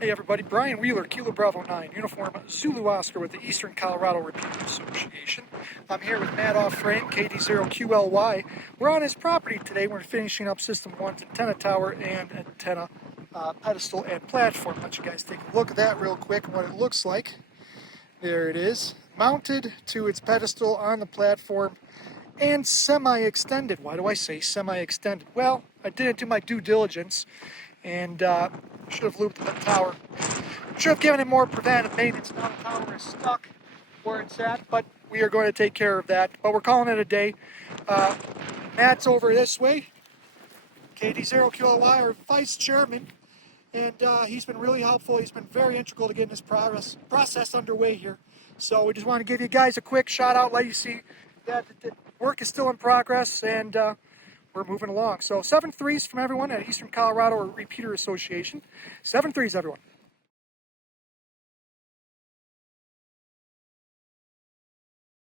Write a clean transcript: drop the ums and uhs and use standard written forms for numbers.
Hey everybody, Brian Wheeler, Kilo Bravo 9, Uniform Zulu Oscar with the Eastern Colorado Repeater Association. I'm here with Matt Off-Frame, KD0QLY. We're on his property today. We're finishing up System 1's antenna tower and antenna pedestal and platform. Let you guys take a look at that real quick and what it looks like. There it is, mounted to its pedestal on the platform and semi-extended. Why do I say semi-extended? Well, I didn't do my due diligence and should have looped the tower. Should have given it more preventive maintenance. Now the tower is stuck where it's at, but we are going to take care of that. But we're calling it a day. Matt's over this way, KD0QLY, our vice chairman, and he's been really helpful. He's been very integral to getting this process underway here. So we just want to give you guys a quick shout out, let you see that the work is still in progress, and we're moving along. So 7 threes from everyone at Eastern Colorado Repeater Association. 7 threes, everyone.